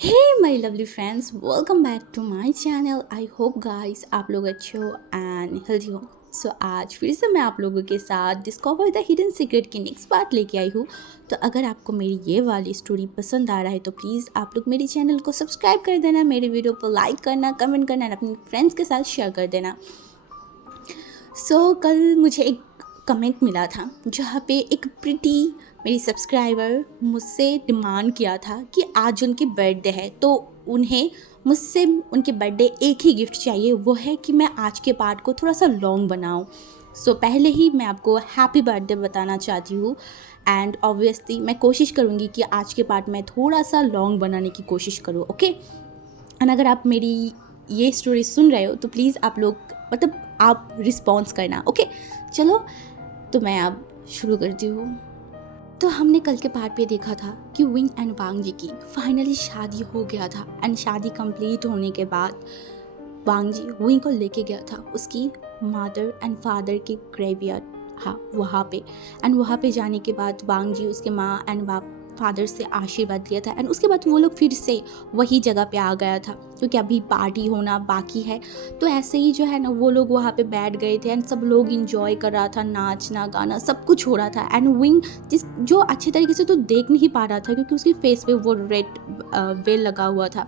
Hey my lovely friends, welcome back to my channel. I hope guys आप लोग अच्छे हो एंड हेल्दी हो। सो आज फिर से मैं आप लोगों के साथ डिस्कवर द हिडन सीक्रेट की नेक्स्ट पार्ट लेके आई हूँ। तो अगर आपको मेरी ये वाली स्टोरी पसंद आ रहा है तो प्लीज़ आप लोग मेरे चैनल को सब्सक्राइब कर देना, मेरे वीडियो को लाइक करना, कमेंट करना और अपने फ्रेंड्स के साथ शेयर कर देना। कल मुझे एक कमेंट मिला था जहाँ पे एक प्रिटी मेरी सब्सक्राइबर मुझसे डिमांड किया था कि आज उनकी बर्थडे है, तो उन्हें मुझसे उनके बर्थडे एक ही गिफ्ट चाहिए, वो है कि मैं आज के पार्ट को थोड़ा सा लॉन्ग बनाऊँ। पहले ही मैं आपको हैप्पी बर्थडे बताना चाहती हूँ एंड ऑब्वियसली मैं कोशिश करूँगी कि आज के पार्ट में थोड़ा सा लॉन्ग बनाने की कोशिश करूँ, ओके। एंड अगर आप मेरी ये स्टोरी सुन रहे हो तो प्लीज़ आप लोग आप रिस्पॉन्स करना, ओके। चलो तो मैं अब शुरू करती हूँ। तो हमने कल के पार्ट पे देखा था कि विंग एंड वांग जी की फाइनली शादी हो गया था एंड शादी कंप्लीट होने के बाद वांग जी विंग को लेके गया था उसकी मदर एंड फादर के ग्रेवयार्ड, हाँ वहाँ पे। एंड वहाँ पे जाने के बाद वांग जी उसके माँ एंड बाप फादर से आशीर्वाद लिया था एंड उसके बाद वो लोग फिर से वही जगह पे आ गया था क्योंकि अभी पार्टी होना बाकी है। तो ऐसे ही जो है ना वो लोग वहाँ पे बैठ गए थे एंड सब लोग इंजॉय कर रहा था, नाचना गाना सब कुछ हो रहा था। एंड विंग जो अच्छे तरीके से तो देख नहीं पा रहा था क्योंकि उसकी फेस पे वो रेड वेल लगा हुआ था,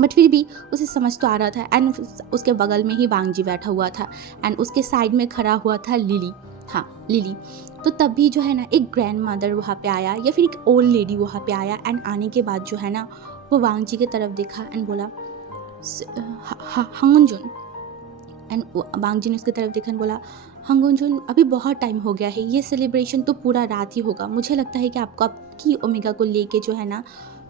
बट फिर भी उसे समझ तो आ रहा था। एंड उसके बगल में ही वांग जी बैठा हुआ था एंड उसके साइड में खड़ा हुआ था लिली, हाँ लिली। तो तब भी जो है ना एक ग्रैंड मदर वहाँ पे आया या फिर एक ओल्ड लेडी वहाँ पे आया एंड आने के बाद जो है ना वो वांग जी की तरफ देखा एंड बोला हंगुनजुन। एंड वांग जी ने उसकी तरफ देखा एंड बोला हंगुनजुन अभी बहुत टाइम हो गया है, ये सेलिब्रेशन तो पूरा रात ही होगा, मुझे लगता है कि आपको आपकी ओमेगा को लेके जो है ना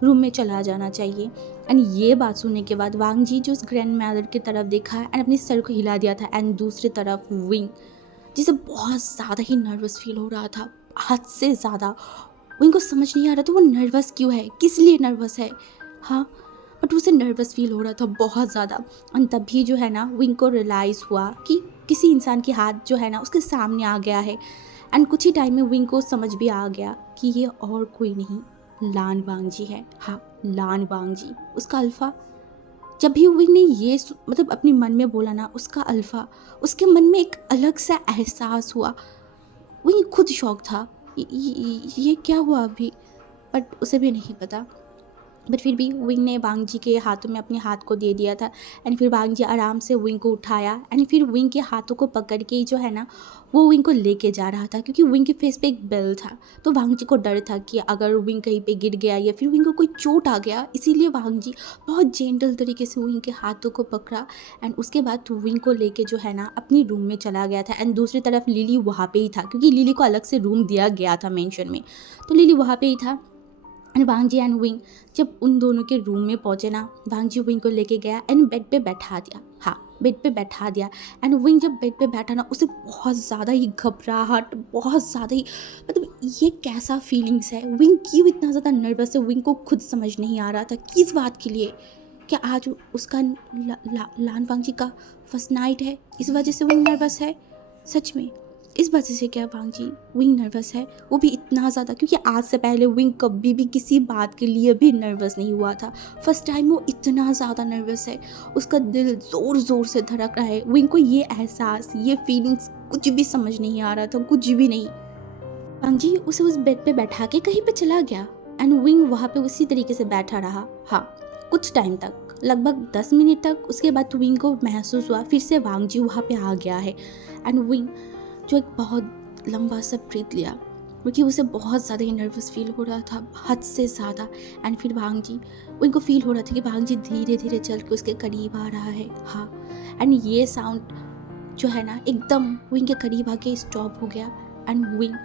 रूम में चला जाना चाहिए। एंड ये बात सुनने के बाद वांग जी जो उस ग्रैंड मदर की तरफ देखा एंड अपनी सर को हिला दिया था एंड दूसरी तरफ विंग जिसे बहुत ज़्यादा ही नर्वस फील हो रहा था, हद से ज़्यादा। विंग को समझ नहीं आ रहा था वो नर्वस क्यों है, किस लिए नर्वस है, हाँ। बट उसे नर्वस फील हो रहा था बहुत ज़्यादा। और तभी जो है ना विंग को रियलाइज़ हुआ कि किसी इंसान के हाथ जो है ना उसके सामने आ गया है। एंड कुछ ही टाइम में विंग को समझ भी आ गया कि ये और कोई नहीं लान वांग जी है, हाँ लान वांग जी उसका अल्फ़ा। जब भी विंग ने ये अपने मन में बोला ना उसका अल्फ़ा, उसके मन में एक अलग सा एहसास हुआ। विंग खुद शॉक था, ये क्या हुआ अभी, बट उसे भी नहीं पता। बट फिर भी विंग ने वांग जी के हाथों में अपने हाथ को दे दिया था एंड फिर वांग जी आराम से विंग को उठाया एंड फिर विंग के हाथों को पकड़ के जो है ना वो विंग को लेके जा रहा था क्योंकि विंग के फेस पे एक बेल था। तो वांग जी को डर था कि अगर विंग कहीं पे गिर गया या फिर विंग को कोई चोट आ गया, इसीलिए वांग जी बहुत जेंटल तरीके से विंग के हाथों को पकड़ा एंड उसके बाद विंग को लेके जो है ना अपनी रूम में चला गया था। एंड दूसरी तरफ लिली वहाँ पे ही था क्योंकि लिली को अलग से रूम दिया गया था मेंशन में, तो लिली वहाँ पे ही था। And Wang ji and Wing जब उन दोनों के रूम में पहुंचे ना वांग जी विंग को लेके गया एंड बेड पे बैठा दिया, हाँ बेड पे बैठा दिया। एंड विंग जब बेड पे बैठा ना उसे बहुत ज़्यादा ही घबराहट, बहुत ज़्यादा ही ये कैसा फीलिंग्स है, विंग क्यों इतना ज़्यादा नर्वस है, विंग को खुद समझ नहीं आ रहा था किस बात के लिए। क्या आज उसका लान वांग जी का फर्स्ट नाइट है, इस वजह से विंग नर्वस है, सच में इस वजह से क्या वांग जी विंग नर्वस है, वो भी इतना ज़्यादा, क्योंकि आज से पहले विंग कभी भी किसी बात के लिए भी नर्वस नहीं हुआ था। फर्स्ट टाइम वो इतना ज़्यादा नर्वस है, उसका दिल ज़ोर ज़ोर से धड़क रहा है। विंग को ये एहसास, ये फीलिंग्स कुछ भी समझ नहीं आ रहा था, कुछ भी नहीं। वांग जी उसे उस बेड पे बैठा के कहीं पे चला गया एंड विंग वहाँ पे उसी तरीके से बैठा रहा, हाँ कुछ टाइम तक, लगभग 10 मिनट तक। उसके बाद विंग को महसूस हुआ फिर से वांग जी वहाँ पे आ गया है एंड विंग जो एक बहुत लंबा सा ब्रीथ लिया क्योंकि उसे बहुत ज़्यादा ही नर्वस फील हो रहा था, हद से ज़्यादा। एंड फिर वांग जी उनको फील हो रहा था कि वांग जी धीरे धीरे चल के उसके करीब आ रहा है, हाँ। एंड ये साउंड जो है ना एकदम विंग के करीब आके स्टॉप हो गया एंड विंग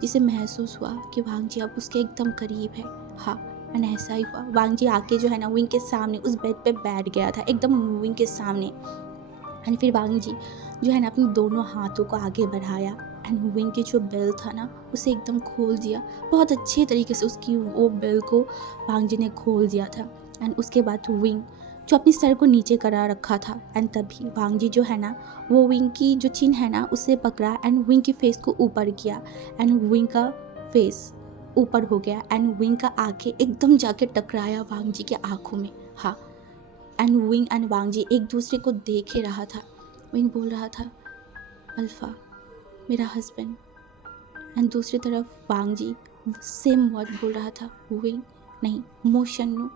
जिसे महसूस हुआ कि वांग जी अब उसके एकदम करीब है, हाँ। एंड ऐसा ही हुआ, वांग जी आके जो है ना विंग के सामने उस बेड पे बैठ गया था एकदम विंग के सामने। एंड फिर वांग जी जो है ना अपने दोनों हाथों को आगे बढ़ाया एंड विंग की जो बेल था ना उसे एकदम खोल दिया, बहुत अच्छे तरीके से उसकी वो बेल को वांग जी ने खोल दिया था। एंड उसके बाद विंग जो अपनी सर को नीचे करा रखा था एंड तभी वांग जी जो है ना वो विंग की जो चिन है ना उसे पकड़ा एंड विंग की फेस को ऊपर किया एंड विंग का फेस ऊपर हो गया एंड विंग का आंखें एकदम जाके टकराया वांग जी के आँखों में। हाँ, एंड विंग एंड वांग जी एक दूसरे को देख ही रहा था। विंग बोल रहा था अल्फ़ा मेरा हस्बैंड, एंड दूसरी तरफ वांग जी सेम वर्ड बोल रहा था विंग नहीं मोशन्नु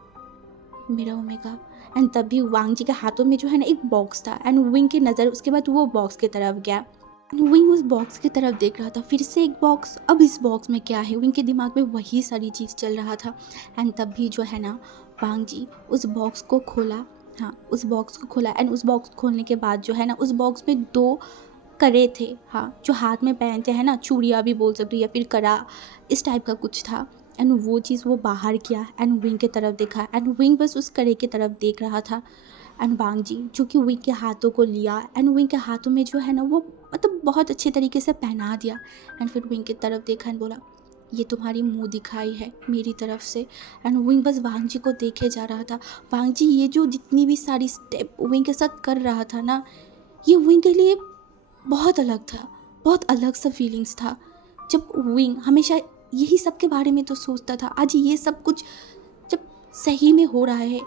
मेरा ओमेगा। एंड तभी वांग जी के हाथों में जो है ना एक बॉक्स था एंड विंग की नज़र उसके बाद वो बॉक्स की तरफ गया। विंग उस बॉक्स की तरफ देख रहा था, फिर से एक बॉक्स, अब इस बॉक्स में क्या है? विंग के दिमाग में वही सारी चीज़ चल रहा था। एंड तभी जो है ना वांग जी उस बॉक्स को खोला। हाँ, उस बॉक्स को खोला एंड उस बॉक्स खोलने के बाद जो है ना उस बॉक्स में 2 करे थे। हाँ, जो हाथ में पहनते हैं ना, चूड़ियाँ भी बोल सकते हो या फिर कड़ा, इस टाइप का कुछ था। एंड वो चीज़ वो बाहर किया एंड विंग की तरफ देखा एंड विंग बस उस कड़े की तरफ देख रहा था। एंड वांग जी जो कि विंग के हाथों को लिया एंड विंग के हाथों में जो है ना वो मतलब बहुत अच्छे तरीके से पहना दिया। एंड फिर विंग की तरफ देखा एंड बोला ये तुम्हारी मुंह दिखाई है मेरी तरफ से। एंड विंग बस वांग जी को देखे जा रहा था। वांग जी ये जो जितनी भी सारी स्टेप विंग के साथ कर रहा था ना, ये विंग के लिए बहुत अलग था, बहुत अलग सा फीलिंग्स था। जब विंग हमेशा यही सब के बारे में तो सोचता था, आज ये सब कुछ जब सही में हो रहा है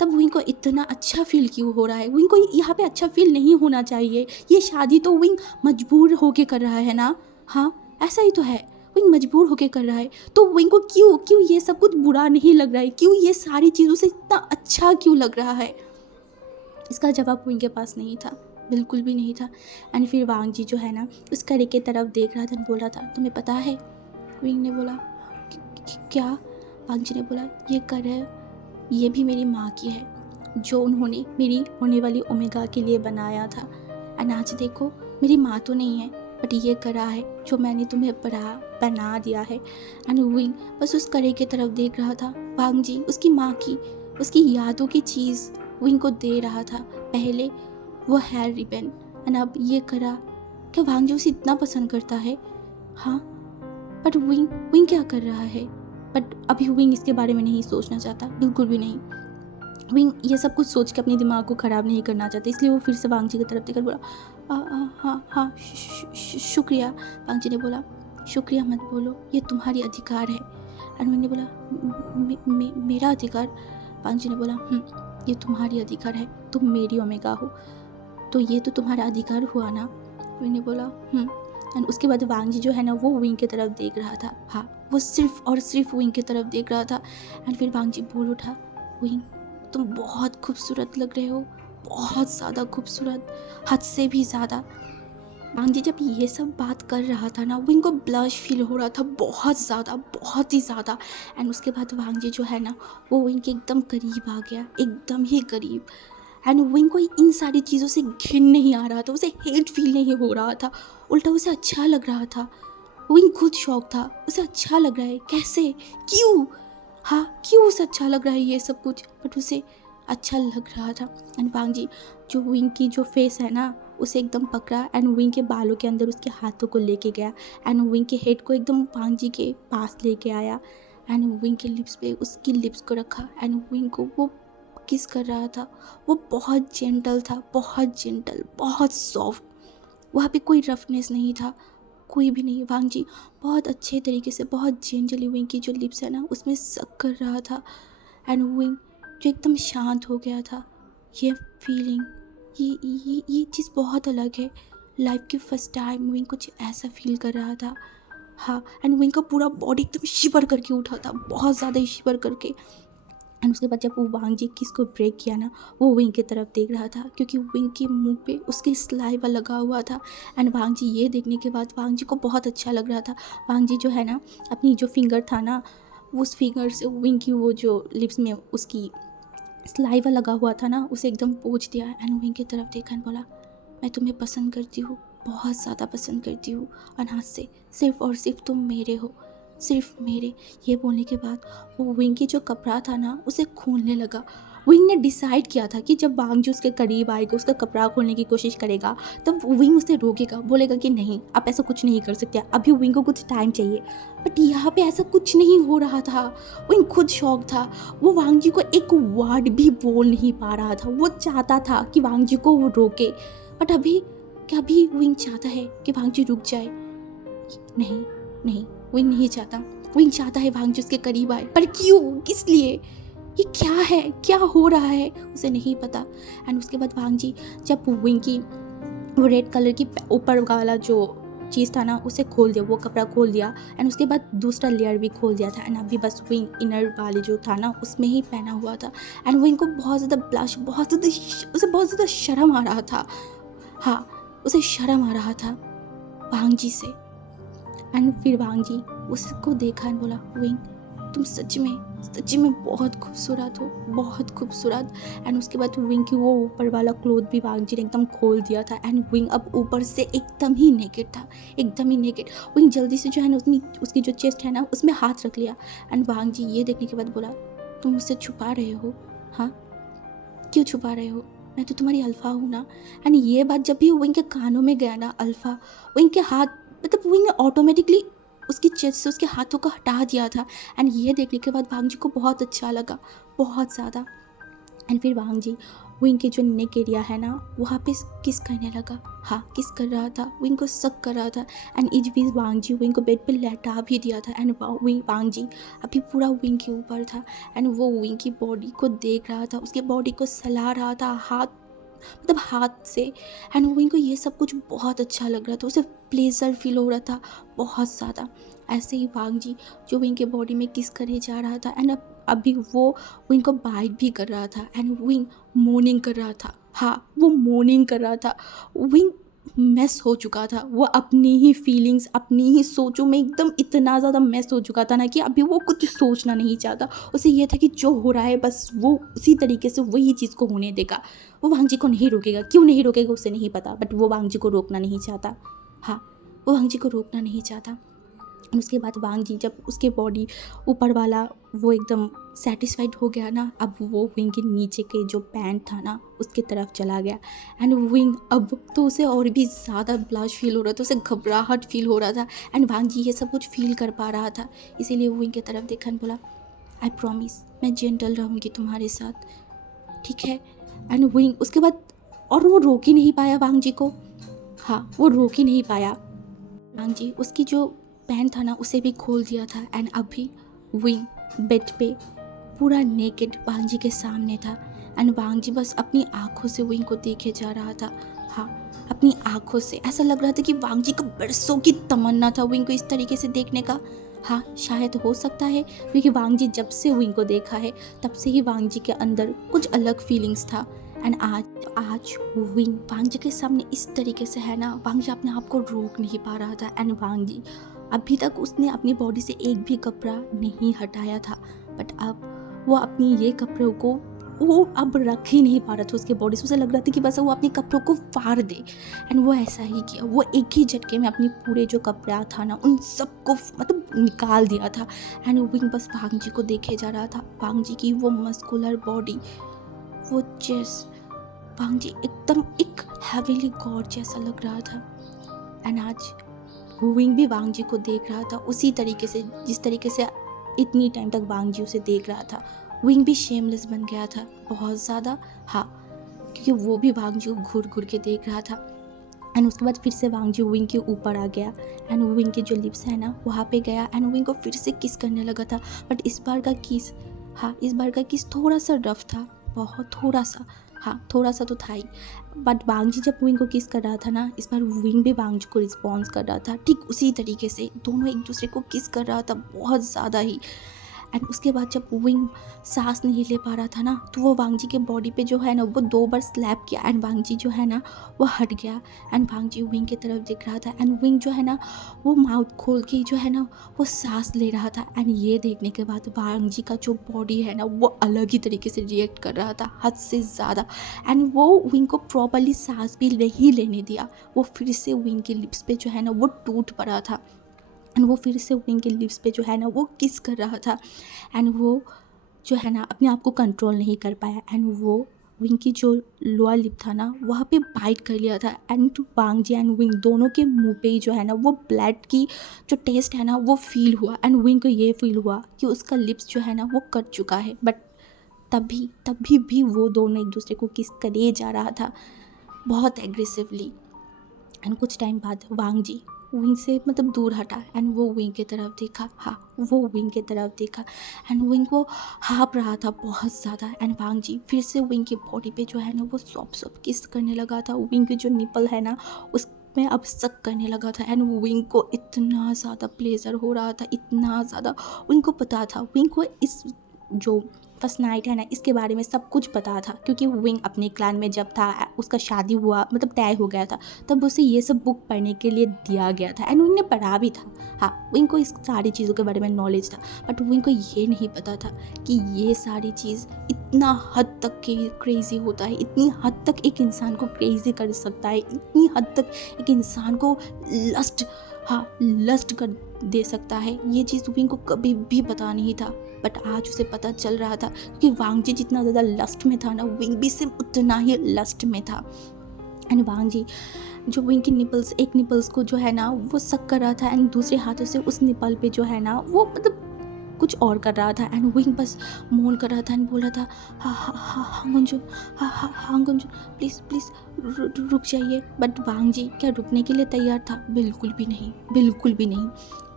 तब विंग को इतना अच्छा फील क्यों हो रहा है? विंग को यहाँ पे अच्छा फील नहीं होना चाहिए। ये शादी तो विंग मजबूर होके कर रहा है ना। हाँ, ऐसा ही तो है, विंग मजबूर होके कर रहा है। तो विंग को क्यों क्यों ये सब कुछ बुरा नहीं लग रहा है? क्यों ये सारी चीज़ों से इतना अच्छा क्यों लग रहा है? इसका जवाब विंग के पास नहीं था, बिल्कुल भी नहीं था। एंड फिर वांग जी जो है ना उस कड़े की तरफ देख रहा था, बोल रहा था तुम्हें पता है? विंग ने बोला क्या? वांग जी ने बोला ये कड़ा ये भी मेरी माँ की है, जो उन्होंने मेरी होने वाली ओमेगा के लिए बनाया था। एंड आज देखो मेरी माँ तो नहीं है बट ये कड़ा है जो मैंने तुम्हें बना दिया है। एंड विंग बस उस कड़े की तरफ देख रहा था। वांग जी उसकी माँ की, उसकी यादों की चीज़ विंग को दे रहा था। पहले वो हेयर रिबन एंड अब ये कड़ा। क्या वांग जी उसे इतना पसंद करता है? हाँ, बट विंग विंग क्या कर रहा है? बट अभी विंग इसके बारे में नहीं सोचना चाहता, बिल्कुल भी नहीं। विंग ये सब कुछ सोच के अपने दिमाग को ख़राब नहीं करना चाहता, इसलिए वो फिर से वांग जी की तरफ देखकर बोला हाँ हाँ शुक्रिया। वांग जी ने बोला शुक्रिया मत बोलो, ये तुम्हारी अधिकार है। एंड विंग ने बोला मेरा अधिकार? वांग जी ने बोला ये तुम्हारी अधिकार है, तुम मेरी ओमेगा हो, तो ये तो तुम्हारा अधिकार हुआ ना। विंग ने बोला एंड उसके बाद वांग जी जो है ना वो विंग की तरफ देख रहा था। हाँ, वो सिर्फ और सिर्फ विंग की तरफ देख रहा था। एंड फिर वांग जी बोल उठा विंग तुम बहुत खूबसूरत लग रहे हो, बहुत ज़्यादा खूबसूरत, हद से भी ज़्यादा। वांग जी जब ये सब बात कर रहा था ना विंग को ब्लश फील हो रहा था बहुत ज़्यादा, बहुत ही ज़्यादा। एंड उसके बाद वांग जी जो है ना वो विंग के एकदम करीब आ गया, एकदम ही करीब। एंड विंग को इन सारी चीज़ों से घिन नहीं आ रहा था, उसे हेट फील नहीं हो रहा था, उल्टा उसे अच्छा लग रहा था। विंग खुद शौक था, उसे अच्छा लग रहा है। कैसे? क्यों? हाँ, क्यों उसे अच्छा लग रहा है ये सब कुछ? बट उसे अच्छा लग रहा था। एंड वांग जी जो विंग की जो फेस है ना उसे एकदम पकड़ा एंड विंग के बालों के अंदर उसके हाथों को लेके गया एंड विंग के हेड को एकदम वांग जी के पास लेके आया एंड विंग के लिप्स पे उसकी लिप्स को रखा एंड विंग को वो किस कर रहा था। वो बहुत जेंटल था, बहुत जेंटल, बहुत सॉफ्ट, वहाँ पे कोई रफनेस नहीं था, कोई भी नहीं। वांग जी बहुत अच्छे तरीके से, बहुत जेंटली विंग की जो लिप्स है ना उसमें सक कर रहा था एंड विंग जो एकदम शांत हो गया था। ये फीलिंग, ये चीज़ बहुत अलग है। लाइफ की फर्स्ट टाइम विंग कुछ ऐसा फील कर रहा था। हाँ, एंड विंग का पूरा बॉडी एकदम शिवर करके उठा था, बहुत ज़्यादा ही शिवर करके। एंड उसके बाद जब वो वांग जी किस को ब्रेक किया ना वो विंग की तरफ देख रहा था क्योंकि विंग के मुंह पे उसकी स्लाइवा लगा हुआ था। एंड वांग जी ये देखने के बाद वांग जी को बहुत अच्छा लग रहा था। वांग जी जो है ना अपनी जो फिंगर था ना उस फिंगर से विंग की वो जो लिप्स में उसकी स्लाइवा लगा हुआ था ना उसे एकदम पोंछ दिया एंड विंग की तरफ देखा एंड बोला मैं तुम्हें पसंद करती हूँ, बहुत ज़्यादा पसंद करती हूँ, और आज से सिर्फ और सिर्फ तुम मेरे हो, सिर्फ मेरे। ये बोलने के बाद वो विंग की जो कपड़ा था ना उसे खोलने लगा। विंग ने डिसाइड किया था कि जब वांग जी उसके करीब आएगा, उसका कपड़ा खोलने की कोशिश करेगा, तब विंग उसे रोकेगा, बोलेगा कि नहीं आप ऐसा कुछ नहीं कर सकते, अभी विंग को कुछ टाइम चाहिए। बट यहाँ पे ऐसा कुछ नहीं हो रहा था। विंग खुद शौक था, वो वांग जी को एक वर्ड भी बोल नहीं पा रहा था। वो चाहता था कि वांग जी को वो रोके, बट अभी क्या अभी विंग चाहता है कि वांग जी रुक जाए? नहीं नहीं, विंग नहीं चाहता। विंग चाहता है वांग जी उसके करीब आए, पर क्यों, किस लिए, ये क्या है, क्या हो रहा है, उसे नहीं पता। एंड उसके बाद वांग जी जब विंग की वो रेड कलर की ऊपर वाला जो चीज़ था ना उसे खोल दिया, वो कपड़ा खोल दिया, एंड उसके बाद दूसरा लेयर भी खोल दिया था, एंड अभी बस विंग इनर वाले जो था ना उसमें ही पहना हुआ था। एंड विंग को बहुत ज़्यादा ब्लश, उसे बहुत ज़्यादा शर्म आ रहा था। हाँ, उसे शर्म आ रहा था वांग जी से। एंड फिर वांग जी उसको देखा एंड बोला, विंग तुम सच में बहुत खूबसूरत हो, बहुत खूबसूरत। एंड उसके बाद विंग की वो ऊपर वाला क्लोथ भी वांग जी ने एकदम खोल दिया था, एंड विंग अब ऊपर से एकदम ही नेकेड था, एकदम ही नेकेड। विंग जल्दी से जो है ना उसकी जो चेस्ट है ना उसमें हाथ रख लिया, एंड वांग जी ये देखने के बाद बोला, तुम मुझसे छुपा रहे हो, हाँ क्यों छुपा रहे हो, मैं तो तुम्हारी अल्फ़ा हूँ ना। एंड ये बात जब भी विंग के कानों में गया ना अल्फ़ा, विंग के हाथ, मतलब विंग ने ऑटोमेटिकली उसकी चेस्ट से उसके हाथों को हटा दिया था। एंड ये देखने के बाद वांग जी को बहुत अच्छा लगा, बहुत ज़्यादा। एंड फिर वांग जी विंग के जो नेक एरिया है ना वहाँ पे किस करने लगा, हाँ किस कर रहा था, विंग को सक कर रहा था। एंड इज बीच वांग जी विंग को बेड पे लेटा भी दिया था, एंड वांग जी अभी पूरा विंग के ऊपर था, एंड वो विंग की बॉडी को देख रहा था, उसके बॉडी को सहला रहा था हाथ से। एंड विंग को ये सब कुछ बहुत अच्छा लग रहा था, उसे प्लेजर फील हो रहा था बहुत ज़्यादा। ऐसे ही वांग जी जो विंग के बॉडी में किस करने जा रहा था, एंड अभी वो विंग को बाइट भी कर रहा था, एंड विंग मोर्निंग कर रहा था, हाँ वो मोर्निंग कर रहा था। विंग मेस हो चुका था, वो अपनी ही फीलिंग्स, अपनी ही सोचों में एकदम इतना ज़्यादा मेस हो चुका था ना कि अभी वो कुछ सोचना नहीं चाहता। उसे ये था कि जो हो रहा है बस वो उसी तरीके से वही चीज़ को होने देगा, वो वांग जी को नहीं रोकेगा, क्यों नहीं रोकेगा उसे नहीं पता, बट वो वांग जी को रोकना नहीं चाहता, हाँ वो वांग जी को रोकना नहीं चाहता। उसके बाद वांग जी जब उसके बॉडी ऊपर वाला वो एकदम सेटिस्फाइड हो गया ना, अब वो विंग के नीचे के जो पैंट था ना उसके तरफ चला गया। एंड विंग अब तो उसे और भी ज़्यादा ब्लश फील हो रहा था, उसे घबराहट फील हो रहा था, एंड वांग जी ये सब कुछ फील कर पा रहा था, इसीलिए विंग की तरफ देखा और बोला, आई प्रॉमिस मैं जेंटल रहूँगी तुम्हारे साथ, ठीक है। एंड विंग उसके बाद और वो रोक ही नहीं पाया वांग जी को, हाँ वो रोक ही नहीं पाया। वांग जी उसकी जो पैंट था ना उसे भी खोल दिया था, एंड अभी विंग बेड पे पूरा नेकेड वांग जी के सामने था, एंड वांग जी बस अपनी आँखों से विंग को देखे जा रहा था, हाँ अपनी आँखों से। ऐसा लग रहा था कि वांग जी को बरसों की तमन्ना था विंग को इस तरीके से देखने का, हाँ शायद हो सकता है क्योंकि वांग जी जब से विंग को देखा है तब से ही वांग जी के अंदर कुछ अलग फीलिंग्स था। एंड आज विंग वांग जी के सामने इस तरीके से है ना, वांग जी अपने आप को रोक नहीं पा रहा था। एंड वांग जी अभी तक उसने अपनी बॉडी से एक भी कपड़ा नहीं हटाया था, बट अब वो अपनी ये कपड़ों को वो अब रख ही नहीं पा रहा था उसके बॉडी से, उसे लग रहा था कि बस वो अपने कपड़ों को फाड़ दे। एंड वो ऐसा ही किया, वो एक ही झटके में अपनी पूरे जो कपड़ा था ना उन सबको मतलब निकाल दिया था। एंड विंग बस वांग जी को देखे जा रहा था, वांग जी की वो मस्कुलर बॉडी, वो चेस्ट, वांग जी एकदम एक हेवीली गॉड जैसा लग रहा था। एंड आज विंग भी वांग जी को देख रहा था उसी तरीके से जिस तरीके से इतनी टाइम तक वांग जी उसे देख रहा था। विंग भी शेमलेस बन गया था बहुत ज़्यादा, हाँ क्योंकि वो भी वांग जी को घूर घूर के देख रहा था। एंड उसके बाद फिर से वांग जी विंग के ऊपर आ गया, एंड विंग के जो लिप्स है ना वहाँ पे गया, एंड विंग को फिर से किस करने लगा था, बट इस बार का किस, हाँ इस बार का किस थोड़ा सा रफ था, बहुत थोड़ा सा, हाँ थोड़ा सा तो था ही। बट वांग जी जब विंग को किस कर रहा था ना इस बार विंग भी वांग जी को रिस्पॉन्स कर रहा था ठीक उसी तरीके से, दोनों एक दूसरे को किस कर रहा था बहुत ज़्यादा ही। एंड उसके बाद जब विंग सांस नहीं ले पा रहा था ना तो वो वांग जी के बॉडी पे जो है ना वो 2 बार स्लैप किया, एंड वांग जी जो है ना वो हट गया, एंड वांग जी विंग की तरफ दिख रहा था, एंड विंग जो है ना वो माउथ खोल के जो है ना वो सांस ले रहा था। एंड ये देखने के बाद वांग जी का जो बॉडी है ना वो अलग ही तरीके से रिएक्ट कर रहा था हद से ज़्यादा, एंड वो विंग को प्रॉपरली सांस भी नहीं लेने दिया, वो फिर से विंग के लिप्स पे जो है ना वो टूट पड़ा था, एंड वो फिर से विंग के लिप्स पे जो है ना वो किस कर रहा था, एंड वो जो है ना अपने आप को कंट्रोल नहीं कर पाया, एंड वो विंग की जो लोअर लिप था ना वहाँ पे बाइट कर लिया था, and Wang ji and Wing दोनों के मुंह पे ही जो है ना वो ब्लड की जो टेस्ट है ना वो फील हुआ, एंड विंग को ये फील हुआ कि उसका लिप्स जो है ना वो कट चुका है, बट तभी भी वो दोनों एक दूसरे को किस करे जा रहा था बहुत एग्रेसिवली। एंड कुछ टाइम बाद वांग जी विंग से मतलब दूर हटा एंड वो विंग की तरफ देखा। हाँ, वो विंग की तरफ देखा एंड विंग वो हाँप रहा था बहुत ज़्यादा। एंड वांग जी फिर से विंग की बॉडी पे जो है ना वो सॉफ्ट किस करने लगा था। विंग की जो निपल है ना उस मैं अब सक करने लगा था एंड विंग को इतना ज़्यादा प्लेजर हो रहा था, इतना ज़्यादा। विंग को पता था, विंग को इस जो फर्स्ट नाइट है ना इसके बारे में सब कुछ पता था, क्योंकि विंग अपने क्लान में जब था उसका शादी हुआ मतलब तय हो गया था, तब उसे ये सब बुक पढ़ने के लिए दिया गया था एंड विंग ने पढ़ा भी था। हाँ, विंग को इस सारी चीज़ों के बारे में नॉलेज था, बट विंग को ये नहीं पता था कि ये सारी चीज़ इतना हद तक क्रेज़ी होता है, इतनी हद तक एक इंसान को क्रेज़ी कर सकता है, इतनी हद तक एक इंसान को लस्ट कर दे सकता है। ये चीज़ विंग को कभी भी पता नहीं था, बट आज उसे पता चल रहा था, क्योंकि वांग जी जितना ज़्यादा लस्ट में था ना विंग भी सिर्फ उतना ही लस्ट में था। एंड वांग जी जो विंग की एक निपल्स को जो है ना वो सक कर रहा था एंड दूसरे हाथों से उस निपल पे जो है ना वो मतलब कुछ और कर रहा था एंड विंग बस मोन कर रहा था एंड बोल रहा था हाँ गुंजन, हाँ गुंजन, प्लीज़ प्लीज़ रुक जाइए। बट वांग जी क्या रुकने के लिए तैयार था? बिल्कुल भी नहीं, बिल्कुल भी नहीं।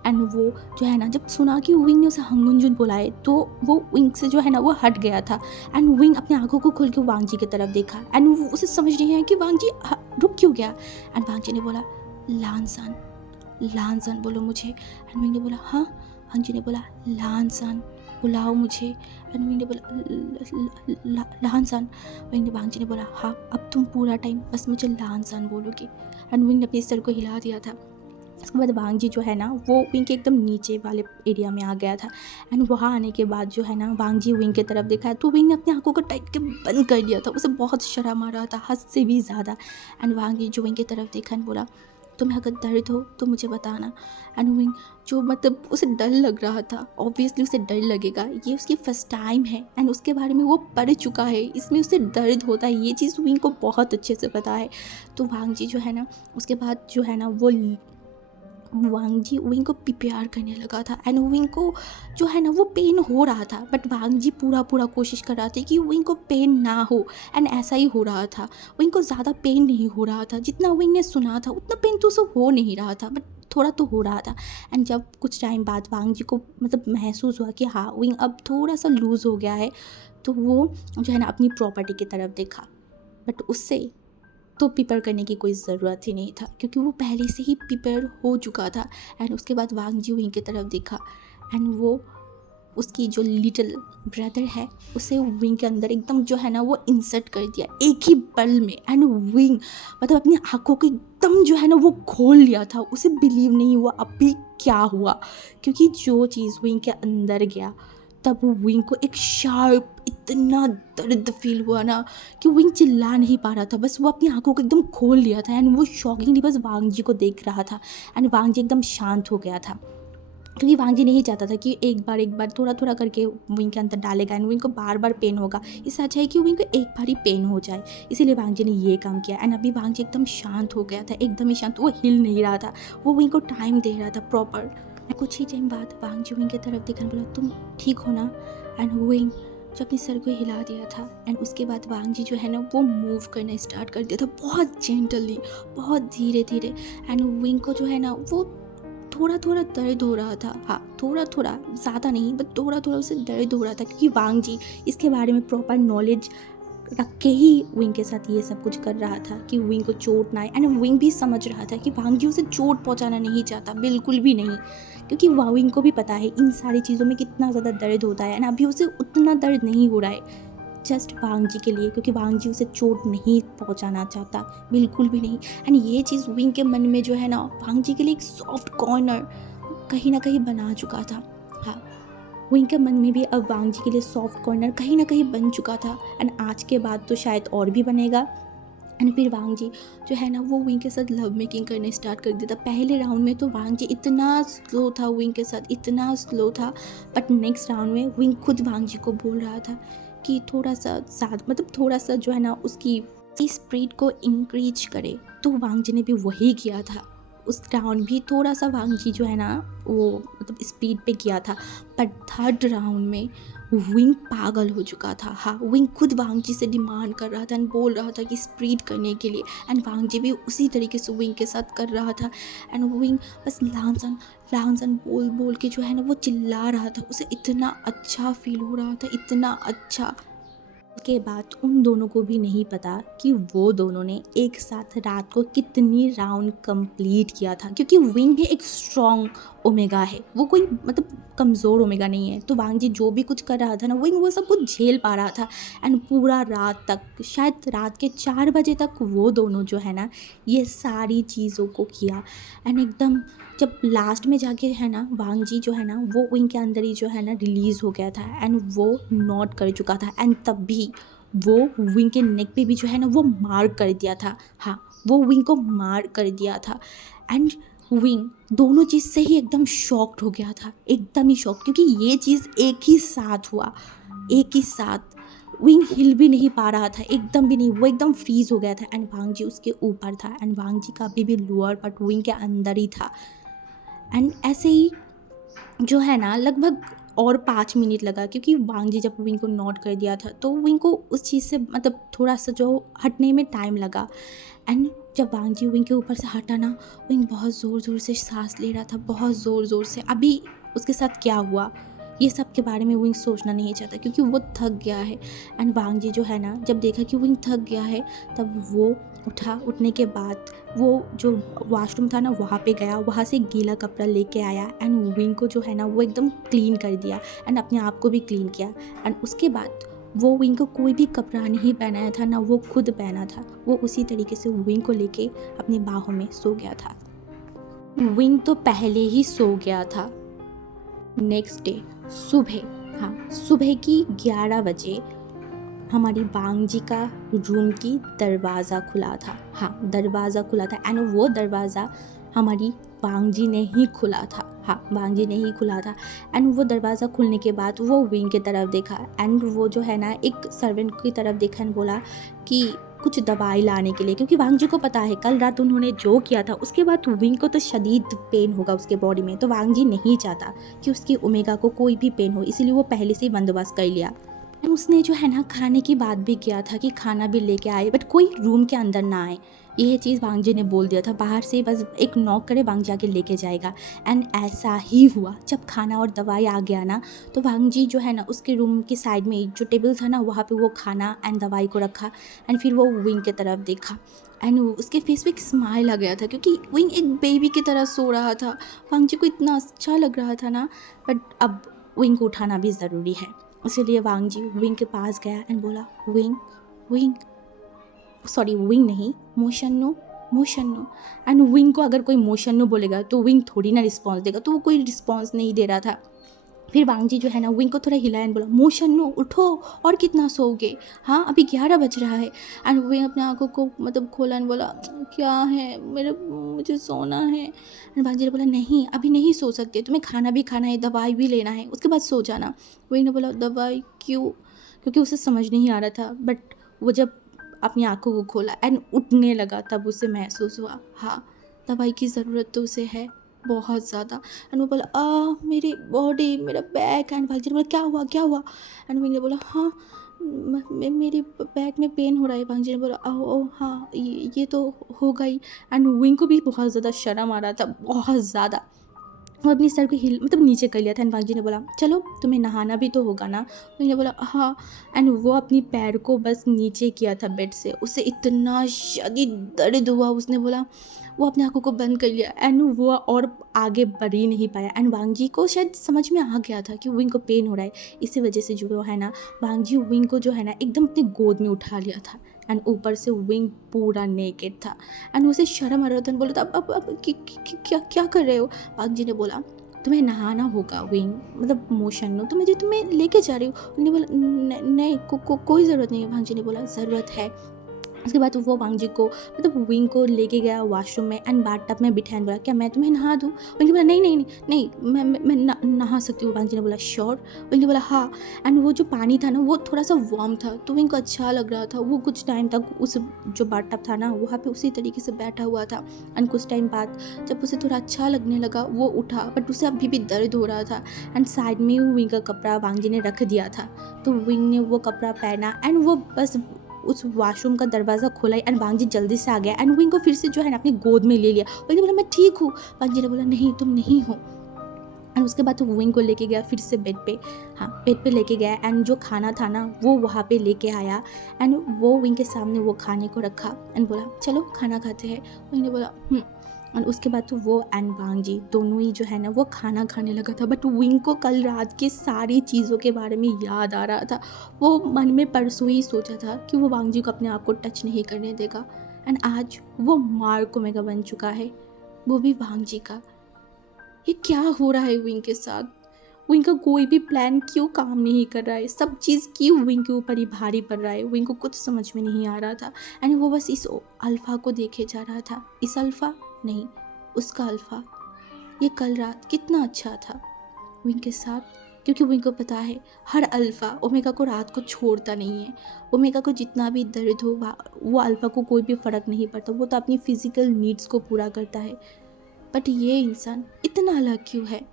एंड वो जो है ना जब सुना कि विंग ने उसे हंगुंजुन बुलाए तो वो विंग से जो है ना वो हट गया था एंड विंग अपने आंखों को खोल के वांग जी की तरफ देखा एंड वो उसे समझ नहीं आया कि वांग जी रुक क्यों गया। एंड वांग जी ने बोला लानसान, लानसान बोलो मुझे। एंड विंग ने बोला हाँ। वांग जी ने बोला लानसान बुलाओ मुझे। एंड विंग ने बोला लानसान। वांग जी ने बोला हाँ, अब तुम पूरा टाइम बस मुझे लानसान बोलोगे। एंड विंग ने अपने सर को हिला दिया था। उसके बाद वांग जी जो है ना वो विंग के एकदम नीचे वाले एरिया में आ गया था एंड वहाँ आने के बाद जो है ना वांग जी विंग की तरफ देखा तो विंग ने अपनी आंखों को टाइट के बंद कर दिया था, उसे बहुत शर्म आ रहा था हद से भी ज़्यादा। एंड वांग जी जो विंग की तरफ देखा एंड बोला तुम्हें अगर दर्द हो तो मुझे बताना। एंड विंग जो मतलब उसे डर लग रहा था, ऑब्वियसली उसे डर लगेगा, ये उसकी फर्स्ट टाइम है एंड उसके बारे में वो पढ़ चुका है, इसमें उसे दर्द होता है, ये चीज़ विंग को बहुत अच्छे से पता है। तो वांग जी जो है ना उसके बाद जो है ना वो वांग जी विंग को प्रिपेयर करने लगा था एंड विंग को जो है ना वो पेन हो रहा था, बट वांग जी पूरा कोशिश कर रहा था कि विंग को पेन ना हो एंड ऐसा ही हो रहा था। विंग को ज़्यादा पेन नहीं हो रहा था, जितना विंग ने सुना था उतना पेन तो उसे हो नहीं रहा था, बट थोड़ा तो हो रहा था। एंड जब कुछ टाइम बाद वांग जी को मतलब महसूस हुआ कि हाँ विंग अब थोड़ा सा लूज़ हो गया है, तो वो जो है ना अपनी प्रॉपर्टी की तरफ देखा, बट उससे तो प्रिपेयर करने की कोई ज़रूरत ही नहीं था, क्योंकि वो पहले से ही प्रिपेयर हो चुका था। एंड उसके बाद वांग जी विंग की तरफ देखा एंड वो उसकी जो लिटिल ब्रदर है उसे विंग के अंदर एकदम जो है ना वो इंसर्ट कर दिया एक ही पल में। एंड विंग मतलब अपनी आंखों को एकदम जो है ना वो खोल लिया था, उसे बिलीव नहीं हुआ अभी क्या हुआ, क्योंकि जो चीज़ विंग के अंदर गया तब विंग को एक शार्प इतना दर्द फील हुआ ना कि विंग चिल्ला नहीं पा रहा था, बस वो अपनी आंखों को एकदम खोल लिया था एंड वो शॉकिंगली बस वांग जी को देख रहा था एंड वांग जी एकदम शांत हो गया था, क्योंकि वांग जी नहीं चाहता था कि एक बार थोड़ा करके विंग के अंदर डालेगा एंड विंग को बार पेन होगा, इससे अच्छा है कि विंग को एक बार ही पेन हो जाए, इसीलिए वांग जी ने ये काम किया। एंड अभी वांग जी एकदम शांत हो गया था, एकदम ही शांत, वो हिल नहीं रहा था, वो विंग को टाइम दे रहा था प्रॉपर। कुछ ही टाइम बाद वांग जी विंग की तरफ देखकर बोला तुम ठीक हो ना। एंड विंग जो अपने सर को हिला दिया था एंड उसके बाद वांग जी जो है ना वो मूव करना स्टार्ट कर दिया था बहुत जेंटली, बहुत धीरे धीरे। एंड विंग को जो है ना वो थोड़ा दर्द हो रहा था, हाँ थोड़ा ज़्यादा नहीं बट थोड़ा उसे दर्द हो रहा था, क्योंकि वांग जी इसके बारे में प्रॉपर नॉलेज रख के ही विंग के साथ ये सब कुछ कर रहा था कि विंग को चोट ना आए। एंड विंग भी समझ रहा था कि वांग जी उसे चोट पहुंचाना नहीं चाहता, बिल्कुल भी नहीं, क्योंकि विंग को भी पता है इन सारी चीज़ों में कितना ज़्यादा दर्द होता है एंड अभी उसे उतना दर्द नहीं हो रहा है जस्ट वांग जी के लिए, क्योंकि वांग जी उसे चोट नहीं पहुंचाना चाहता, बिल्कुल भी नहीं। एंड ये चीज़ विंग के मन में जो है ना वांग जी के लिए एक सॉफ्ट कॉर्नर कहीं ना कहीं बना चुका था। हाँ, विंग के मन में भी अब वांग जी के लिए सॉफ्ट कॉर्नर कहीं ना कहीं बन चुका था एंड आज के बाद तो शायद और भी बनेगा। एंड फिर वांग जी जो है ना वो विंग के साथ लव मेकिंग करने स्टार्ट कर दिया था। पहले राउंड में तो वांग जी इतना स्लो था, विंग के साथ इतना स्लो था, बट नेक्स्ट राउंड में विंग खुद वांग जी को बोल रहा था कि थोड़ा सा जो है ना उसकी स्पीड को इंक्रीज करे, तो वांग जी ने भी वही किया था। उस राउंड भी थोड़ा सा वांग जी जो है ना वो मतलब स्पीड पे किया था, बट थर्ड राउंड में विंग पागल हो चुका था। हाँ, विंग खुद वांग जी से डिमांड कर रहा था एंड बोल रहा था कि स्प्रीड करने के लिए, एंड वांग जी भी उसी तरीके से विंग के साथ कर रहा था। एंड विंग बस लामसन बोल बोल के जो है ना वो चिल्ला रहा था। उसे इतना अच्छा फील हो रहा था, इतना अच्छा। उसके बाद उन दोनों को भी नहीं पता कि वो दोनों ने एक साथ रात को कितनी राउंड कंप्लीट किया था, क्योंकि विंग भी एक स्ट्रॉन्ग ओमेगा है, वो कोई मतलब कमज़ोर ओमेगा नहीं है। तो वांग जी जो भी कुछ कर रहा था ना, विंग वो सब कुछ झेल पा रहा था। एंड पूरा रात तक, शायद रात के 4 बजे तक वो दोनों जो है ना ये सारी चीज़ों को किया। एंड एकदम जब लास्ट में जाके है ना वांग जी जो है ना वो विंग के अंदर ही जो है ना रिलीज़ हो गया था एंड वो नॉट कर चुका था। एंड तब भी वो विंग के नेक पे भी जो है ना वो मार्क कर दिया था। हाँ, वो विंग को मार कर दिया था। एंड विंग दोनों चीज़ से ही एकदम शॉक्ड हो गया था, एकदम ही शॉक, क्योंकि ये चीज़ एक ही साथ हुआ, एक ही साथ। विंग हिल भी नहीं पा रहा था, एकदम भी नहीं, वो एकदम फ्रीज हो गया था। एंड वांग जी उसके ऊपर था एंड वांग जी का अभी भी लोअर पार्ट विंग के अंदर ही था। एंड ऐसे ही जो है ना लगभग और 5 मिनट लगा, क्योंकि वांग जी जब विंग को नॉट कर दिया था तो विंग को उस चीज़ से मतलब थोड़ा सा जो हटने में टाइम लगा। एंड जब वांग जी विंग के ऊपर से हटा ना, विंग बहुत ज़ोर ज़ोर से सांस ले रहा था, बहुत ज़ोर ज़ोर से। अभी उसके साथ क्या हुआ ये सब के बारे में विंग सोचना नहीं चाहता, क्योंकि वो थक गया है। एंड वांग जी जो है ना जब देखा कि विंग थक गया है, तब वो उठा। उठने के बाद वो जो वॉशरूम था ना वहाँ पे गया, वहाँ से गीला कपड़ा लेके आया एंड विंग को जो है ना वो एकदम क्लीन कर दिया एंड अपने आप को भी क्लीन किया। एंड उसके बाद वो विंग को कोई भी कपड़ा नहीं पहनाया था ना, वो खुद पहना था। वो उसी तरीके से विंग को लेके अपनी बाहों में सो गया था। विंग तो पहले ही सो गया था। नेक्स्ट डे सुबह, हाँ सुबह की 11 बजे हमारी वांग जी का रूम की दरवाज़ा खुला था। हाँ, दरवाज़ा खुला था एंड वो दरवाज़ा हमारी वांग जी ने ही खुला था। हाँ, वांग जी ने ही खुला था। एंड वो दरवाज़ा खुलने के बाद वो विंग की तरफ देखा एंड वो जो है ना एक सर्वेंट की तरफ देखा एंड बोला कि कुछ दवाई लाने के लिए, क्योंकि वांग जी को पता है कल रात उन्होंने जो किया था उसके बाद विंग को तो शदीद पेन होगा उसके बॉडी में। तो वांग जी नहीं चाहता कि उसकी ओमेगा को कोई भी पेन हो, इसीलिए वो पहले से ही बंदोबस्त कर लिया। उसने जो है ना खाने की बात भी किया था कि खाना भी लेके आए, बट कोई रूम के अंदर ना आए। यह चीज़ वांग जी ने बोल दिया था, बाहर से बस एक नॉक करे वांग जी आके लेके जाएगा। एंड ऐसा ही हुआ। जब खाना और दवाई आ गया ना, तो वांग जी जो है ना उसके रूम के साइड में जो टेबल था ना वहाँ पे वो खाना एंड दवाई को रखा एंड फिर वो विंग की तरफ देखा एंड उसके फेस पे एक स्माइल आ गया था, क्योंकि विंग एक बेबी की तरह सो रहा था। वांग जी को इतना अच्छा लग रहा था ना, बट अब विंग को उठाना भी ज़रूरी है। इसीलिए वांग जी विंग के पास गया एंड बोला, विंग विंग सॉरी विंग नहीं, मोशन्नो मोशन्नो। एंड विंग को अगर कोई मोशन्नो बोलेगा तो विंग थोड़ी ना रिस्पॉन्स देगा, तो वो कोई रिस्पॉन्स नहीं दे रहा था। फिर वांग जी जो है ना विंग को थोड़ा हिलाया एंड बोला, मोशन्नो उठो, और कितना सोओगे, हाँ अभी 11 बज रहा है। एंड विंग अपने आंखों को मतलब खोला एंड बोला, क्या है मुझे सोना है। एंड वांग जी ने बोला, नहीं अभी नहीं सो सकते, तुम्हें खाना भी खाना है, दवाई भी लेना है, उसके बाद सो जाना। विंग ने बोला, दवाई क्यों, क्योंकि उसे समझ नहीं आ रहा था। बट वो जब अपनी आंखों को खोला एंड उठने लगा तब उसे महसूस हुआ, हाँ दवाई की ज़रूरत तो उसे है बहुत ज़्यादा। एंड वो बोला, मेरी बॉडी, मेरा बैक। एंड भाई जी ने बोला, क्या हुआ। एंड विंग ने बोला, हाँ मेरी बैक में पेन हो रहा है। भाई जी ने बोला, ओ हाँ ये तो होगा ही। एंड विंग को भी बहुत ज़्यादा शर्म आ रहा था, बहुत ज़्यादा। वो अपनी सर को हिल मतलब नीचे कर लिया था एंड वांग जी ने बोला, चलो तुम्हें नहाना भी तो होगा ना। मैंने बोला, हाँ। एंड वो अपनी पैर को बस नीचे किया था बेड से, उसे इतना शदीद दर्द हुआ। उसने बोला, वो अपनी आंखों को बंद कर लिया एंड वो और आगे बढ़ ही नहीं पाया। एंड वांग जी को शायद समझ में आ गया था कि विंग को पेन हो रहा है, इसी वजह से जो है ना वांग जी विंग को जो है ना एकदम अपनी गोद में उठा लिया था। एंड ऊपर से विंग पूरा नेकेड था एंड उसे शर्म आ रहा था। बोला था, अब क्या कर रहे हो। वांग जी ने बोला, तुम्हें नहाना होगा विंग, मतलब मोशन नो, तो मैं जो तुम्हें लेके जा रही हूँ। उन्होंने बोला, नहीं कोई ज़रूरत नहीं है। वांग जी ने बोला, ज़रूरत है। उसके बाद वो वांग जी को मतलब विंग को लेके गया वॉशरूम में एंड बाथटब में बिठाया, बोला क्या मैं तुम्हें नहा दूँ? विंग ने बोला नहीं नहीं नहीं नहीं, मैं नहा सकती हूँ। वांग जी ने बोला श्योर? विंग ने बोला हाँ। एंड वो जो पानी था ना वो थोड़ा सा वार्म था, तो विंग को अच्छा लग रहा था। वो कुछ टाइम तक उस जो बाथटब था ना वहाँ पे उसी तरीके से बैठा हुआ था। एंड कुछ टाइम बाद जब उसे थोड़ा अच्छा लगने लगा वो उठा, बट उसे अभी भी दर्द हो रहा था। एंड साइड में विंग का कपड़ा वांग जी ने रख दिया था, तो विंग ने वो कपड़ा पहना एंड वो बस उस वॉशरूम का दरवाज़ा खोला एंड वांग जी जल्दी से आ गया एंड विंग को फिर से जो है ना अपनी गोद में ले लिया। विंग ने बोला मैं ठीक हूँ। वांग जी ने बोला नहीं तुम नहीं हो। एंड उसके बाद तो विंग को लेके गया फिर से बेड पे, हाँ बेड पे लेके गया एंड जो खाना था ना वो वहाँ पे लेके आया एंड वो विंग के सामने वो खाने को रखा एंड बोला चलो खाना खाते हैं। विंग ने बोला और उसके बाद तो वो एंड वांग जी दोनों ही जो है ना वो खाना खाने लगा था, बट विंग को कल रात की सारी चीज़ों के बारे में याद आ रहा था। वो मन में परसों ही सोचा था कि वो वांग जी को अपने आप को टच नहीं करने देगा एंड आज वो मार्क ओमेगा बन चुका है, वो भी वांग जी का। ये क्या हो रहा है विंग के साथ? विंग का कोई भी प्लान क्यों काम नहीं कर रहा है? सब चीज़ क्यों विंग के ऊपर ही भारी पड़ रहा है? विंग को कुछ समझ में नहीं आ रहा था एंड वो बस इस अल्फ़ा को देखे जा रहा था। इस अल्फ़ा नहीं, उसका अल्फ़ा। ये कल रात कितना अच्छा था विंग के साथ, क्योंकि विंग को पता है हर अल्फ़ा ओमेगा को रात को छोड़ता नहीं है। ओमेगा को जितना भी दर्द हो वो अल्फ़ा को कोई भी फ़र्क नहीं पड़ता, वो तो अपनी फ़िज़िकल नीड्स को पूरा करता है। बट ये इंसान इतना अलग क्यों है?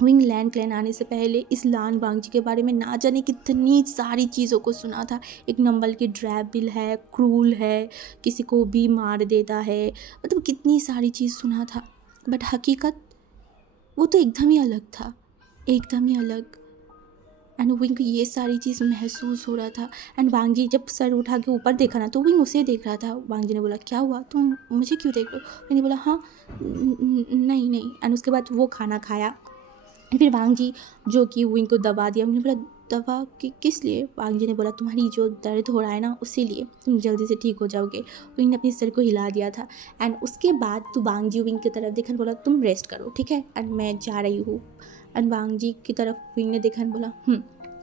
विंग लैंड क्लैन आने से पहले इस लान वांग जी के बारे में ना जाने कितनी सारी चीज़ों को सुना था। एक नंबर की ड्रैबिल है, क्रूल है, किसी को भी मार देता है, मतलब कितनी सारी चीज़ सुना था। बट हकीकत वो तो एकदम ही अलग था, एकदम ही अलग। एंड विंग को ये सारी चीज़ महसूस हो रहा था एंड वांग जी जब सर उठा के ऊपर देखा ना तो विंग उसे देख रहा था। वांग जी ने बोला क्या हुआ, तुम मुझे क्यों देख रहे हो? विंग ने बोला हाँ नहीं नहीं। एंड उसके बाद वो खाना खाया। फिर वांग जी जो कि विंग को दबा दिया। उन्होंने बोला दवा किस लिए? वांग जी ने बोला तुम्हारी जो दर्द हो रहा है ना उसी लिए, तुम जल्दी से ठीक हो जाओगे। विंग ने अपने सर को हिला दिया था एंड उसके बाद तो वांग जी विंग की तरफ देखा, बोला तुम रेस्ट करो ठीक है एंड मैं जा रही हूँ। एंड वांग जी की तरफ विंग ने देखा एंड बोला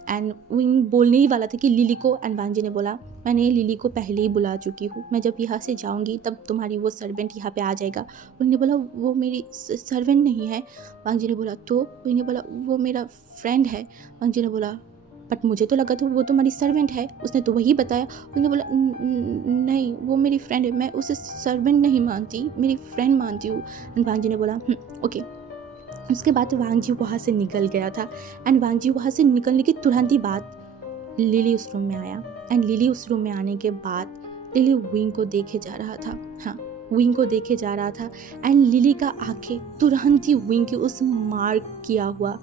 एंड विंग बोलने ही वाला था कि लिली को, एंड वांग जी ने बोला मैंने लिली को पहले ही बुला चुकी हूँ, मैं जब यहाँ से जाऊँगी तब तुम्हारी वो सर्वेंट यहाँ पे आ जाएगा। विंग ने बोला वो मेरी सर्वेंट नहीं है। वांग जी ने बोला तो? विंग ने बोला वो मेरा फ्रेंड है। वांग जी ने बोला बट मुझे तो लगा था वो तुम्हारी सर्वेंट है, उसने तो वही बताया। विंग ने बोला नहीं वो मेरी फ्रेंड है, मैं उसे सर्वेंट नहीं मानती, मेरी फ्रेंड मानती हूँ। एंड वांग जी ने बोला ओके। उसके बाद वांग जी वहाँ से निकल गया था एंड वांग जी वहाँ से निकलने के तुरंत ही बाद लिली उस रूम में आया एंड लिली उस रूम में आने के बाद लिली विंग को देखे जा रहा था, हाँ विंग को देखे जा रहा था एंड लिली का आंखें तुरंत ही विंग के उस मार्क किया हुआ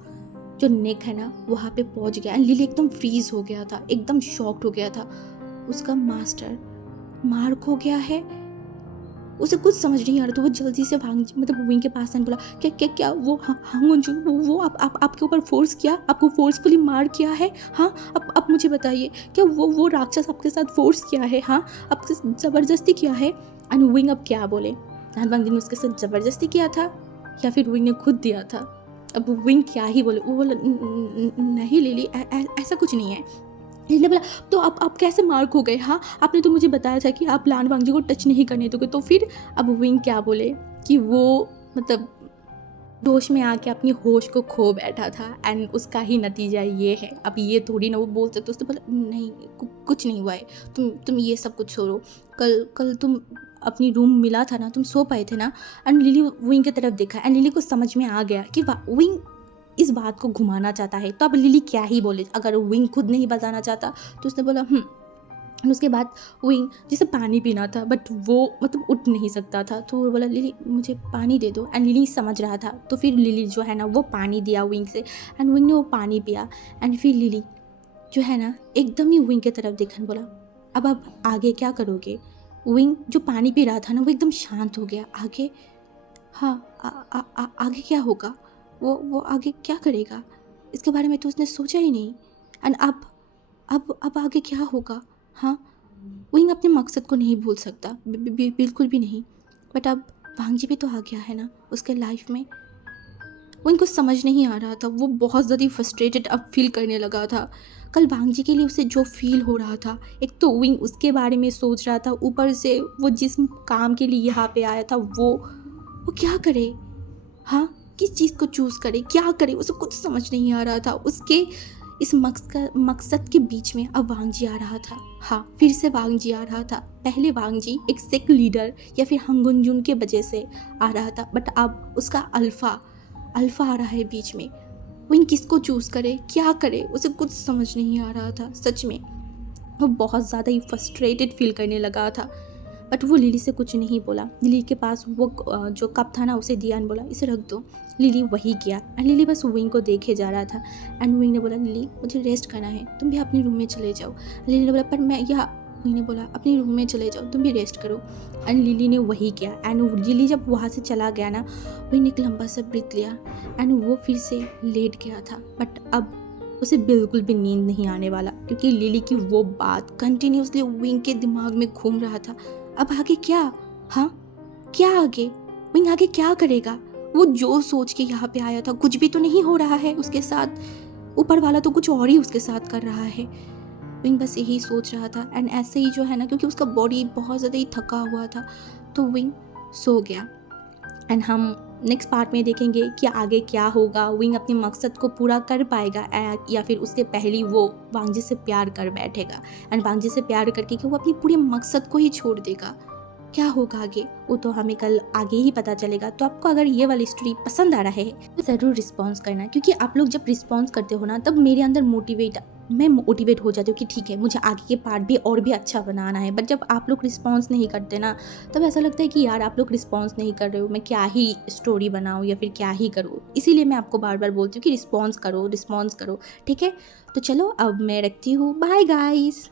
जो नेक है ना वहाँ पे पहुँच गया एंड लिली एकदम फ्रीज हो गया था, एकदम शॉक्ड हो गया था। उसका मास्टर मार्क हो गया है, उसे कुछ समझ नहीं आ रहा था। वो जल्दी से मतलब विंग के पास आने बोला क्या क्या क्या वो हांगुंजू वो आपके ऊपर फोर्स किया, आपको फोर्सफुली मार किया है? हाँ अब मुझे बताइए क्या वो राक्षस आपके साथ फोर्स किया है? हाँ आपके ज़बरदस्ती किया है? एंड विंग अब क्या बोले? वांग जी ने उसके साथ ज़बरदस्ती किया था या फिर विंग ने खुद दिया था? अब विंग क्या ही बोले? वो बोला नहीं लिली ऐसा कुछ नहीं है। लिली ने बोला तो आप कैसे मार्क हो गए? हाँ आपने तो मुझे बताया था कि आप लान वांग जी को टच नहीं करने दोगे। तो फिर अब विंग क्या बोले कि वो मतलब जोश में आके अपनी होश को खो बैठा था एंड उसका ही नतीजा ये है। अब ये थोड़ी ना वो बोल सकते। उसने बोला नहीं कुछ नहीं हुआ है, तुम ये सब कुछ छोड़ो। कल तुम अपनी रूम मिला था ना, तुम सो पाए थे ना? एंड लिली विंग की तरफ देखा एंड लिली को समझ में आ गया कि विंग इस बात को घुमाना चाहता है। तो अब लिली क्या ही बोले, अगर विंग खुद नहीं बताना चाहता तो उसने बोला उसके बाद विंग जिसे पानी पीना था बट वो मतलब उठ नहीं सकता था, तो वो बोला लिली मुझे पानी दे दो एंड लिली समझ रहा था। तो फिर लिली जो है ना वो पानी दिया विंग से एंड विंग ने वो पानी पिया एंड फिर लिली जो है ना एकदम ही विंग की तरफ देखा, बोला अब आप आगे क्या करोगे? विंग जो पानी पी रहा था ना वो एकदम शांत हो गया। आगे? हाँ आगे क्या होगा? वो आगे क्या करेगा? इसके बारे में तो उसने सोचा ही नहीं। एंड अब आगे क्या होगा? हाँ विंग अपने मकसद को नहीं भूल सकता, बिल्कुल भी नहीं। बट अब वांग जी भी तो आ गया है ना उसके लाइफ में। वो इनको समझ नहीं आ रहा था, वो बहुत ज़्यादा फ्रस्ट्रेटेड अब फील करने लगा था। कल वांग जी के लिए उसे जो फील हो रहा था, एक तो विंग उसके बारे में सोच रहा था, ऊपर से वो जिस काम के लिए यहाँ पे आया था वो क्या करे, हाँ किस चीज़ को चूज़ करे, क्या करे, उसे कुछ समझ नहीं आ रहा था। उसके इस मकसद के बीच में अब वांग जी आ रहा था। हाँ, फिर से वांग जी आ रहा था। पहले वांग जी एक सेक्ट लीडर या फिर हंगुनजुन के वजह से आ रहा था, बट अब उसका अल्फा आ रहा है बीच में। वो इन किसको चूज़ करे, क्या करे, उसे कुछ समझ नहीं आ रहा था। सच में वो बहुत ज़्यादा ही फ्रस्ट्रेटेड फील करने लगा था। बट वो लिली से कुछ नहीं बोला। लिली के पास वो जो कप था ना उसे दिया एंड बोला इसे रख दो। लिली वही किया एंड लिली बस विंग को देखे जा रहा था एंड विंग ने बोला लिली मुझे रेस्ट करना है, तुम भी अपने रूम में चले जाओ। लिली ने बोला पर मैं या विंग ने बोला अपने रूम में चले जाओ, तुम भी रेस्ट करो। एंड लिली ने वही किया एंड लिली जब वहाँ से चला गया ना, विंग ने एक लंबा सा ब्रीथ लिया एंड वो फिर से लेट गया था। बट अब उसे बिल्कुल भी नींद नहीं आने वाला, क्योंकि लिली की वो बात कंटिन्यूसली विंग के दिमाग में घूम रहा था। अब आगे क्या, हाँ क्या आगे, विंग आगे क्या करेगा? वो जो सोच के यहाँ पे आया था कुछ भी तो नहीं हो रहा है उसके साथ, ऊपर वाला तो कुछ और ही उसके साथ कर रहा है। विंग बस यही सोच रहा था एंड ऐसे ही जो है ना, क्योंकि उसका बॉडी बहुत ज़्यादा ही थका हुआ था, तो विंग सो गया। एंड हम नेक्स्ट पार्ट में देखेंगे कि आगे क्या होगा, विंग अपने मकसद को पूरा कर पाएगा या फिर उससे पहले वो वांग जी से प्यार कर बैठेगा एंड वांग जी से प्यार करके कि वो अपनी पूरे मकसद को ही छोड़ देगा। क्या होगा आगे वो तो हमें कल आगे ही पता चलेगा। तो आपको अगर ये वाली स्टोरी पसंद आ रहा है तो ज़रूर रिस्पॉन्स करना, क्योंकि आप लोग जब रिस्पॉन्स करते हो ना तब मेरे अंदर मैं मोटिवेट हो जाती हूँ कि ठीक है मुझे आगे के पार्ट भी और भी अच्छा बनाना है। बट जब आप लोग रिस्पॉन्स नहीं करते ना तब ऐसा लगता है कि यार आप लोग रिस्पॉन्स नहीं कर रहे हो, मैं क्या ही स्टोरी बनाऊँ या फिर क्या ही करूँ। इसीलिए मैं आपको बार बार बोलती हूँ कि रिस्पॉन्स करो। ठीक है, तो चलो अब मैं रखती हूँ, बाय गाइस।